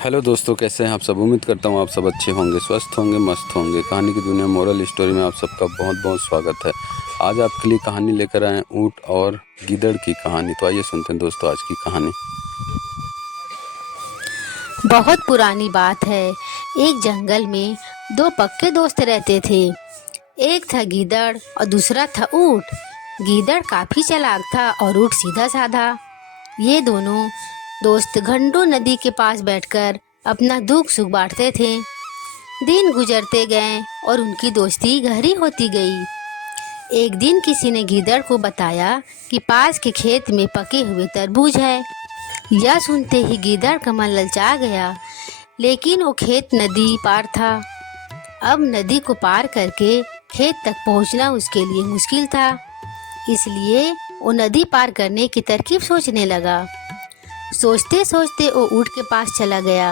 Hello दोस्तों, कैसे हैं आप सब। उम्मीद करता हूँ आप सब अच्छे होंगे, स्वस्थ होंगे, मस्त होंगे। कहानी की दुनिया मोरल स्टोरी में आप सबका बहुत बहुत स्वागत है। आज आपके लिए कहानी लेकर आए ऊंट और गीदड़ की कहानी। तो आइए सुनते हैं दोस्तों आज की कहानी। बहुत पुरानी बात है। एक जंगल में दो पक्के दोस्त रहते थे। एक था गीदड़ और दूसरा था ऊंट। गीदड़ काफी चालाक था और ऊंट सीधा साधा। ये दोनों दोस्त घंटों नदी के पास बैठकर अपना दुख सुख बांटते थे। दिन गुजरते गए और उनकी दोस्ती गहरी होती गई। एक दिन किसी ने गीदड़ को बताया कि पास के खेत में पके हुए तरबूज है। यह सुनते ही गीदड़ का मन ललचा गया, लेकिन वो खेत नदी पार था। अब नदी को पार करके खेत तक पहुंचना उसके लिए मुश्किल था, इसलिए वो नदी पार करने की तरकीब सोचने लगा। सोचते सोचते वो ऊँट के पास चला गया।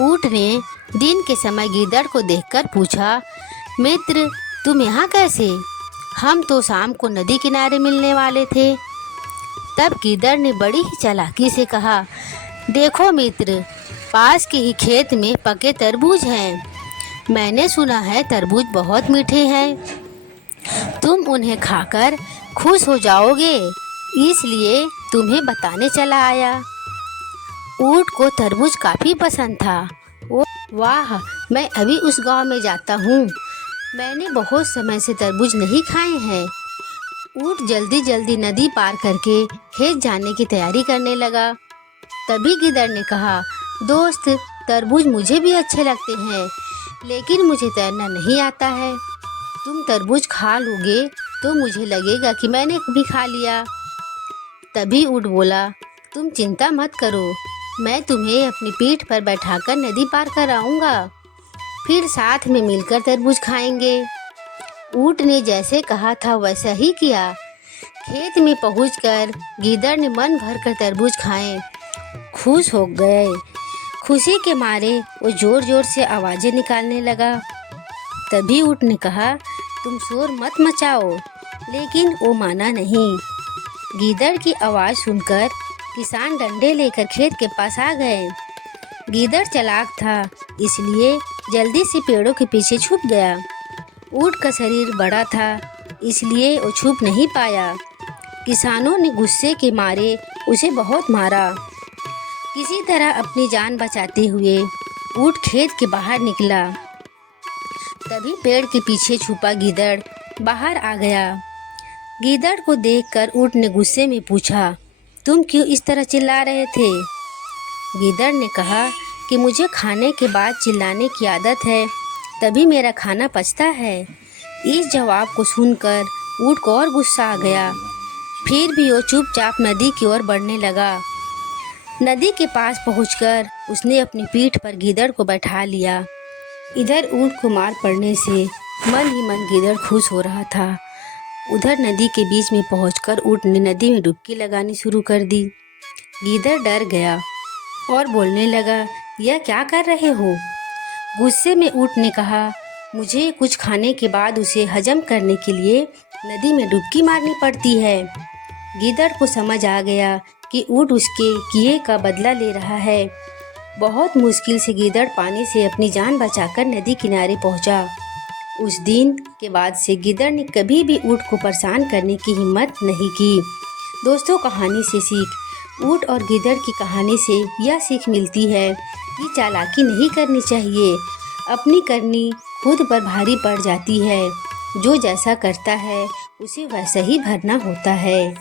ऊँट ने दिन के समय गीदड़ को देखकर पूछा, मित्र, तुम यहाँ कैसे? हम तो शाम को नदी किनारे मिलने वाले थे। तब गीदड़ ने बड़ी ही चालाकी से कहा, देखो मित्र, पास के ही खेत में पके तरबूज हैं। मैंने सुना है तरबूज बहुत मीठे हैं। तुम उन्हें खाकर खुश हो जाओगे, इसलिए तुम्हें बताने चला आया। ऊँट को तरबूज काफ़ी पसंद था। वो, वाह, मैं अभी उस गांव में जाता हूँ। मैंने बहुत समय से तरबूज नहीं खाए हैं। ऊँट जल्दी जल्दी नदी पार करके खेत जाने की तैयारी करने लगा। तभी गीदड़ ने कहा, दोस्त, तरबूज मुझे भी अच्छे लगते हैं, लेकिन मुझे तैरना नहीं आता है। तुम तरबूज खा लोगे तो मुझे लगेगा कि मैंने भी खा लिया। तभी ऊँट बोला, तुम चिंता मत करो, मैं तुम्हें अपनी पीठ पर बैठाकर नदी पार कराऊंगा। फिर साथ में मिलकर तरबूज खाएंगे। ऊँट ने जैसे कहा था वैसा ही किया। खेत में पहुंचकर गीदड़ ने मन भर कर तरबूज खाए। खुश हो गए। खुशी के मारे वो जोर जोर से आवाज़ें निकालने लगा। तभी ऊँट ने कहा, तुम शोर मत मचाओ, लेकिन वो माना नहीं। गीदड़ की आवाज़ सुनकर किसान डंडे लेकर खेत के पास आ गए। गीदड़ चालाक था, इसलिए जल्दी से पेड़ों के पीछे छुप गया। ऊँट का शरीर बड़ा था, इसलिए वो छुप नहीं पाया। किसानों ने गुस्से के मारे उसे बहुत मारा। किसी तरह अपनी जान बचाते हुए ऊँट खेत के बाहर निकला। तभी पेड़ के पीछे छुपा गीदड़ बाहर आ गया। गीदड़ को देखकर ऊँट ने गुस्से में पूछा, तुम क्यों इस तरह चिल्ला रहे थे? गीदड़ ने कहा कि मुझे खाने के बाद चिल्लाने की आदत है, तभी मेरा खाना पचता है। इस जवाब को सुनकर ऊँट को और गुस्सा आ गया। फिर भी वो चुपचाप नदी की ओर बढ़ने लगा। नदी के पास पहुंचकर उसने अपनी पीठ पर गीदड़ को बैठा लिया। इधर ऊँट को मार पड़ने से मन ही मन गीदड़ खुश हो रहा था। उधर नदी के बीच में पहुंचकर ऊँट ने नदी में डुबकी लगानी शुरू कर दी। गीदड़ डर गया और बोलने लगा, यह क्या कर रहे हो? गुस्से में ऊँट ने कहा, मुझे कुछ खाने के बाद उसे हजम करने के लिए नदी में डुबकी मारनी पड़ती है। गीदड़ को समझ आ गया कि ऊँट उसके किए का बदला ले रहा है। बहुत मुश्किल से गीदड़ पानी से अपनी जान बचाकर नदी किनारे पहुंचा। उस दिन के बाद से गीदड़ ने कभी भी ऊँट को परेशान करने की हिम्मत नहीं की। दोस्तों, कहानी से सीख। ऊँट और गीदड़ की कहानी से यह सीख मिलती है कि चालाकी नहीं करनी चाहिए। अपनी करनी खुद पर भारी पड़ जाती है। जो जैसा करता है उसे वैसा ही भरना होता है।